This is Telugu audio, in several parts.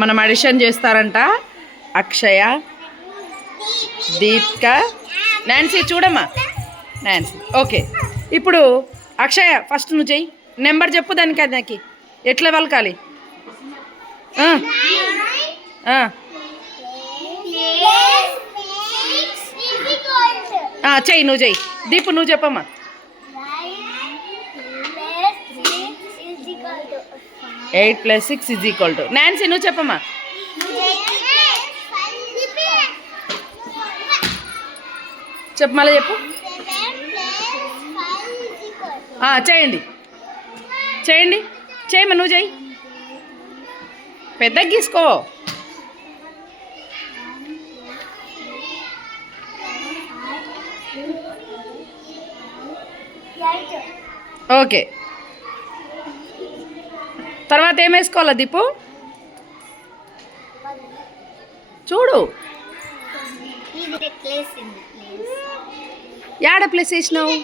మనం అడిషన్ చేస్తారంట. అక్షయ, దీపిక, నాన్సీ చూడమ్మా. Nancy okay. ఇప్పుడు అక్షయ ఫస్ట్ నువ్వు చెయ్యి. నెంబర్ చెప్పు దానికి. అది నాకు ఎట్లా పలకాలి? చెయ్యి, నువ్వు చెయ్యి. దీపు నువ్వు చెప్పమ్మా. 8 + 6 = నాన్సీ నువ్వు చెప్పమ్మా. చెప్పు, మళ్ళీ చెప్పు. చేయండి చేయండి చేయమ్మా. నువ్వు చెయ్యి. పెద్దగా గీసుకో. ఓకే. తర్వాత ఏం వేసుకోవాలా దీపు? చూడు యాడ ప్లేస్ వేసినావు?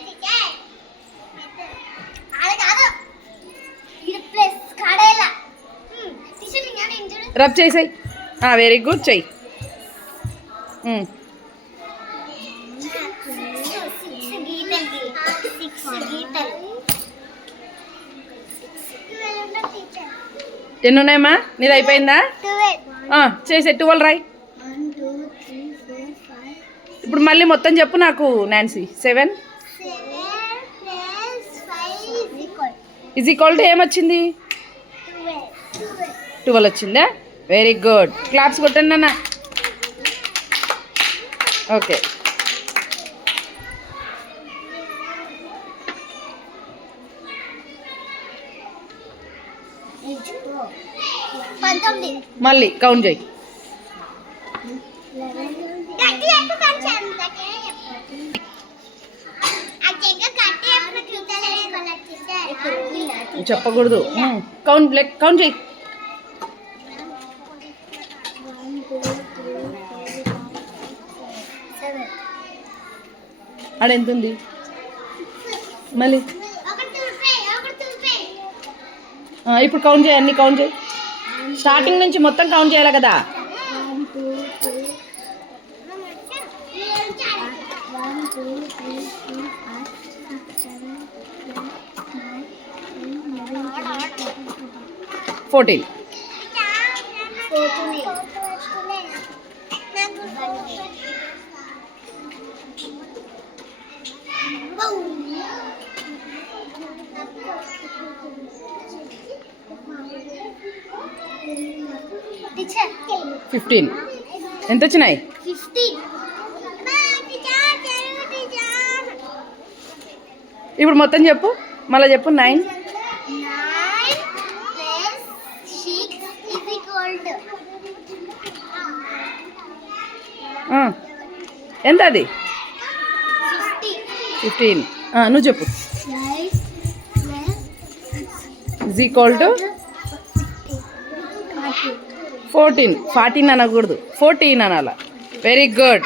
రబ్ చేసాయి. వెరీ గుడ్, చెయ్యి. ఎన్ని ఉన్నాయమ్మా? నీది అయిపోయిందా? చేసే 12 రాయి. ఇప్పుడు మళ్ళీ మొత్తం చెప్పు నాకు నాన్సీ. 7 = ఏమొచ్చింది? 12 వచ్చిందా? Very good. క్లాప్స్ కొట్టండి అన్న. ఓకే. మళ్ళీ కౌంట్ చేయి. చెప్పకూడదు. కౌంట్ చేయి. ఆడ ఎంత ఉంది? మళ్ళీ ఇప్పుడు కౌంట్ చేయి. అన్ని కౌంట్ చేయి. స్టార్టింగ్ నుంచి మొత్తం కౌంట్ చేయాలి కదా. 14. ఎంత వచ్చినాయి? 15. ఇప్పుడు మొత్తం చెప్పు. మళ్ళీ చెప్పు. 9 ఎంత అది? 15. నువ్వు చెప్పు. = 14. 14 అనకూడదు, 14 అనాల. Very good.